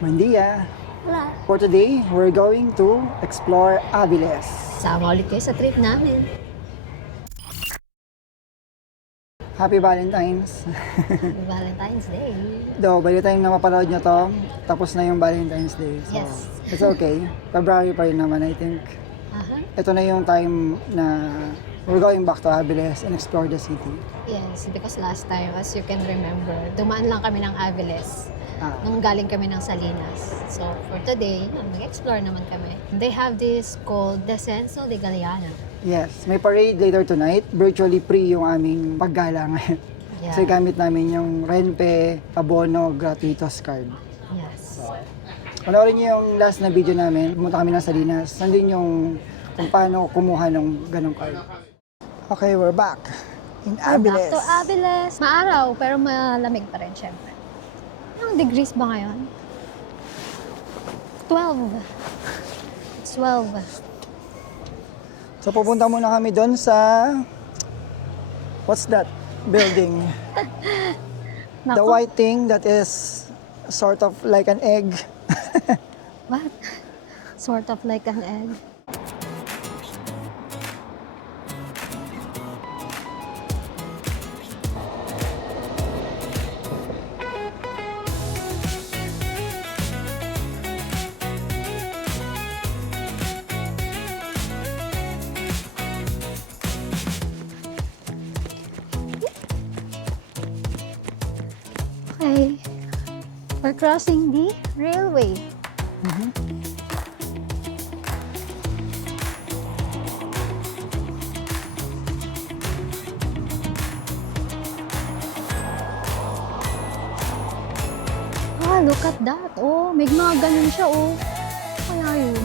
Buen dia. Wala. For today, we're going to explore Aviles. Sama ulit kayo sa trip namin. Happy Valentine's. Valentine's Day. Though, by the time na mapanood nyo to, tapos na yung Valentine's Day. So, Yes. it's okay. February pa rin naman, I think. Aha. Ito na yung time na we're going back to Aviles and explore the city. Yes, because last time, as you can remember, dumaan lang kami ng Aviles Ah, nung galing kami ng Salinas. So, for today, mag-explore naman kami. They have this called Descenso de Galeana. yes, may parade later tonight. Virtually free yung aming paggala ngayon. Yeah. Kasi gamit namin yung Renpe Abono Gratuitos card. Yes. Panoorin niyo yung last na video namin. Pumunta kami ng Salinas. Nandun yung kung paano kumuha ng ganong card. Okay, we're back in Back Aviles. to Aviles. Maaraw, pero malamig pa rin, syempre. Anong degrees ba ngayon? 12. It's 12. So pupunta muna kami doon sa what's that building? The Naku, white thing that is sort of like an egg. what? Sort of like an egg. Okay. We're crossing the railway. Ah, look at that. Oh, may mga ganun siya, oh. Kaya yun.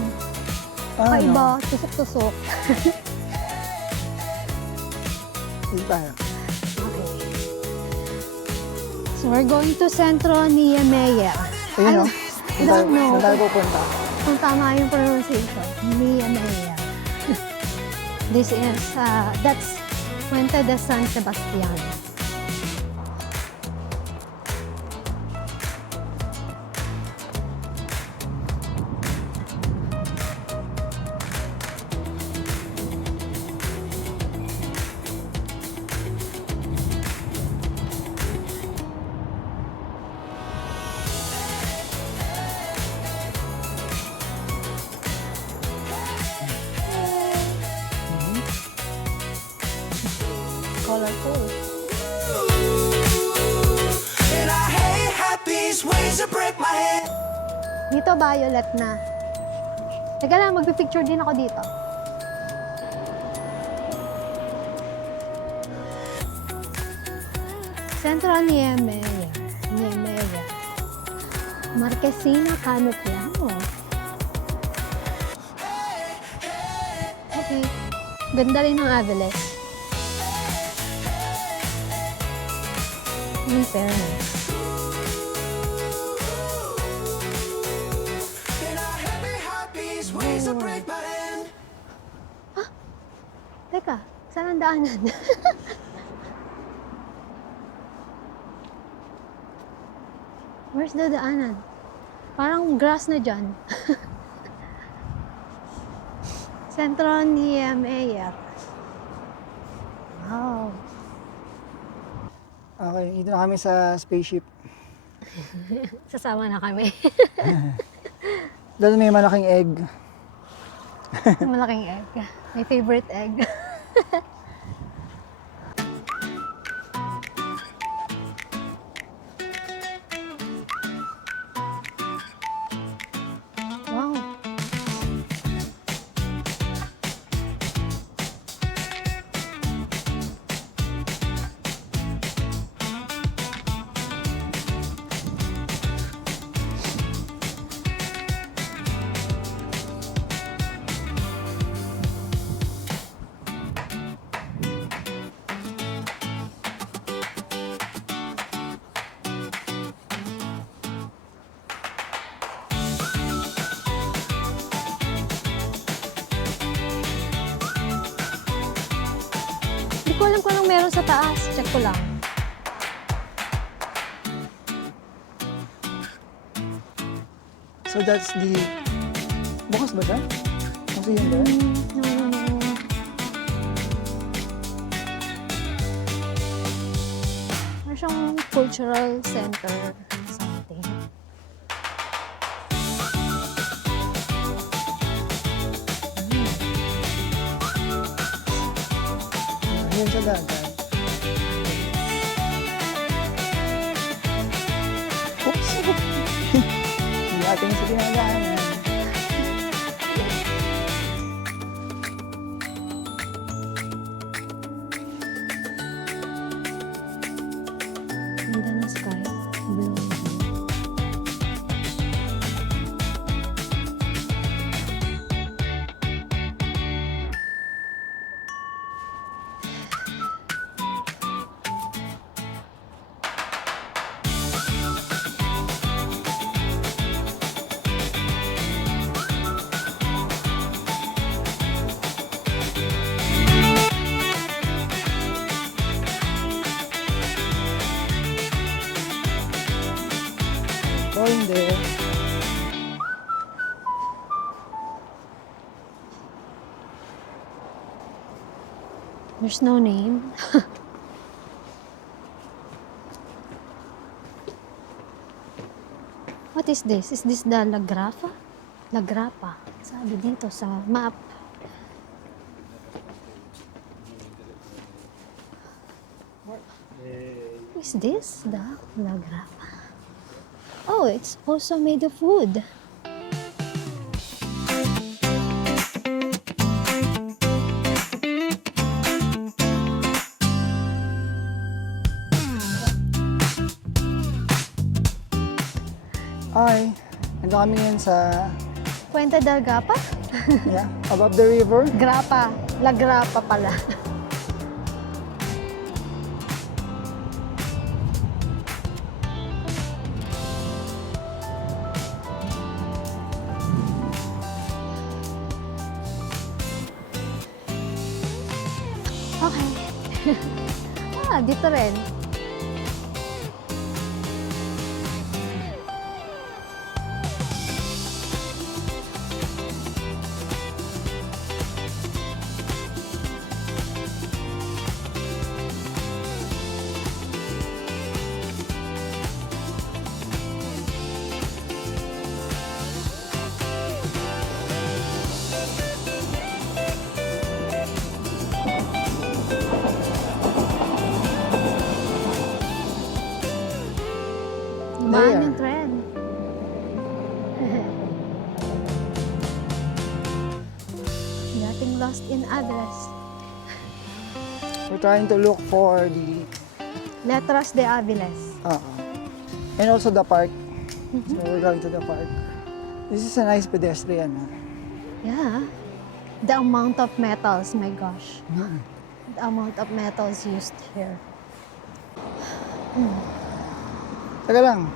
Kaiba, tusok-tusok. Dito tayo. So we're going to Centro Niemeyer. Ayun o. Don't know Saan tayo pupunta? kung tama yung pronunciation. Niemeyer. This is, that's Puente de San Sebastian. Colorful. And I hate these ways that break my head. Dito, violet na. Teka lang, magpipicture din ako dito. Central Niemeyer. Niemeyer. Marquesina Cano Plano. Okay. Ganda rin ng Aviles. In fairness. And I hate these ways that break my head. Teka, saan ang daanan? Where's the daanan? Parang grass na dyan. Centro Niemeyer. Wow. Okay, dito na kami sa spaceship. Sasama na kami. Doon may malaking egg. Malaking egg. My favorite egg. Wow. Hindi ko alam kung anong meron sa taas. Check ko lang. So that's the... Bukas ba siya? Kasi yun ba? No. Meron siyang cultural center something. Ayan sa dagat. Oops! Hindi natin sa dinadaanan. Ganda ng sky. Blue. O hindi. There's no name. What is this? Is this the La Grappa? La Grappa. Sabi dito sa map. Is this the La Grappa? Oh, it's also made of wood. Hi. Nandito kami ngayon sa... Puente del Grappa? Yeah, above the river. Grappa. La Grappa pala. Okay. Dito rin. Dumaan yung trend. Dating lost in address. We're trying to look for the... Letras de Aviles. And also the park. So we're going to the park. This is a nice pedestrian. Yeah. The amount of metals, my gosh. The amount of metals used here. Teka lang.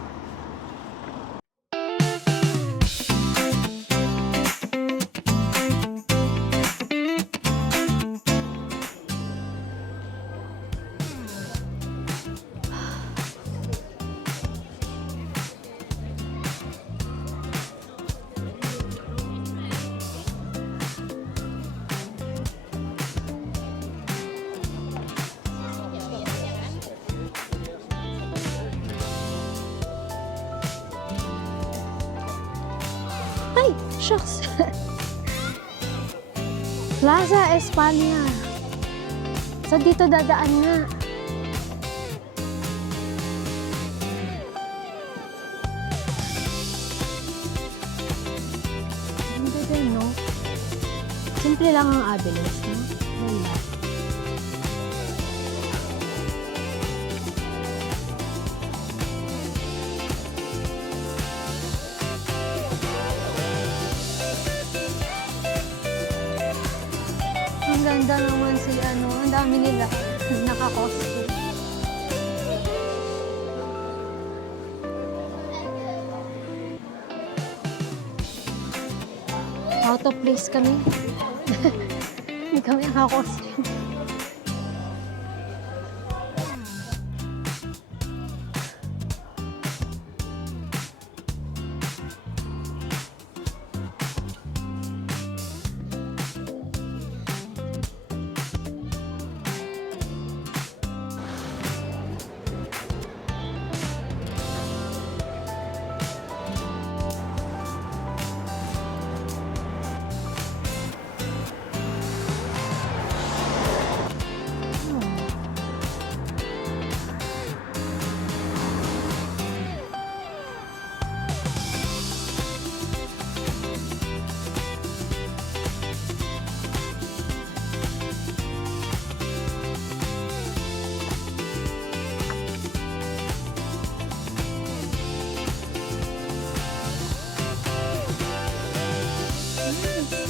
Ay! Shucks! Plaza España. So dito dadaan nga. Ganda din, no? Simple lang ang Aviles, no? Wala. Ang ganda naman si ang dami nila naka-costume. Out of place kami. Hindi kami naka-costume.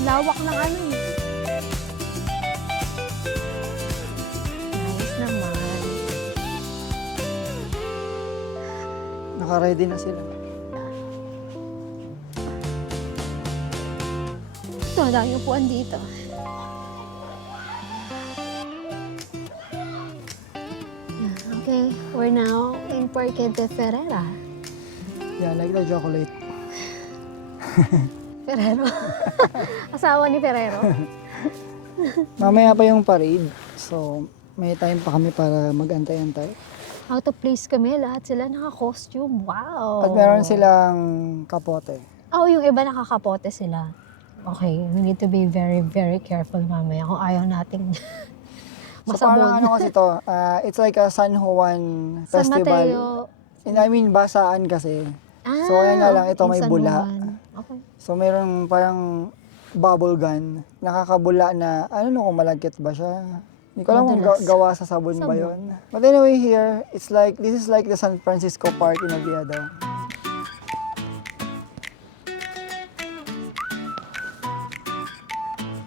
Lawak ng ano eh. Nice naman. Naka-ready na sila. Ito, ang daming upuan dito. Okay, we're now in Parque de Ferrera. Yeah, like the chocolate. Ferrero. Asawa ni Ferrero. Mamaya pa yung parade. So, may time pa kami para mag-antay-antay. Out of place kami, lahat sila naka-costume. Wow! At meron silang kapote. Oh, yung iba nakakapote sila. Okay, we need to be very, very careful mamaya kung ayaw nating So parang ano kasi to, it's like a San Juan San festival. Mateo. I mean, basaan kasi. Ah, So ayan nga lang, ito in may San bula. Juan. Okay. So meron parang bubble gun. Nakakabula na, ano no, kung malagkit ba siya. Hindi ko alam kung Madulas. gawa sa sabon ba Sabon. yun. But anyway, here, this is like the San Francisco Park in Oviedo.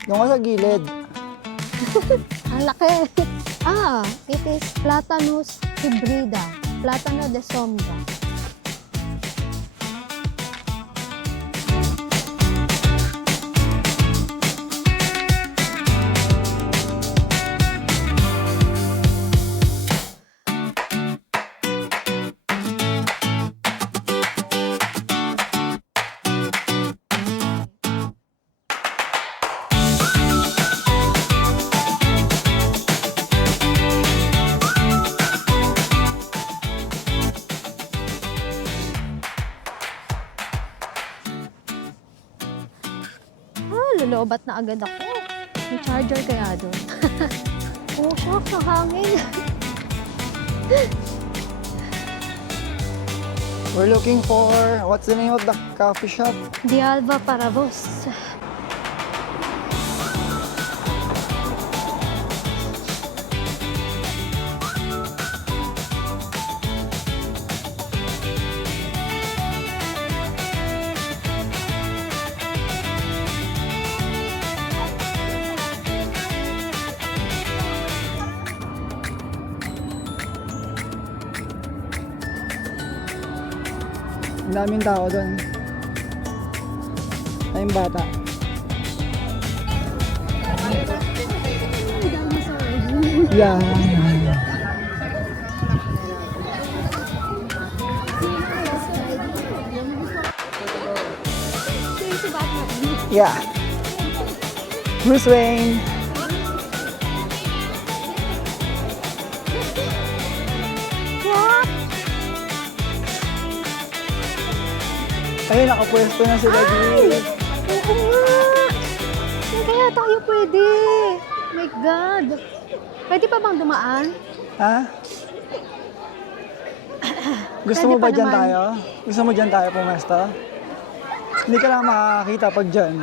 Yung sa gilid. Ang laki. It is Platanus hybrida. Platano de sombra. Lolobat na agad ako. May charger kaya doon. Oh, shock, ang hangin. We're looking for, what's the name of the coffee shop? Di Alba para vos. Ang daming tao doon. Ay, yung bata. Yeah. Yeah. Bruce Wayne. What? Ayun, nakapwesto na sila dito. Oo nga! Saan kaya tayo pwede? My God! Pwede pa bang dumaan? Ha? Gusto Pwede mo ba pa dyan naman. tayo? Gusto mo dyan tayo pumesto? Hindi ka lang makakakita pag dyan.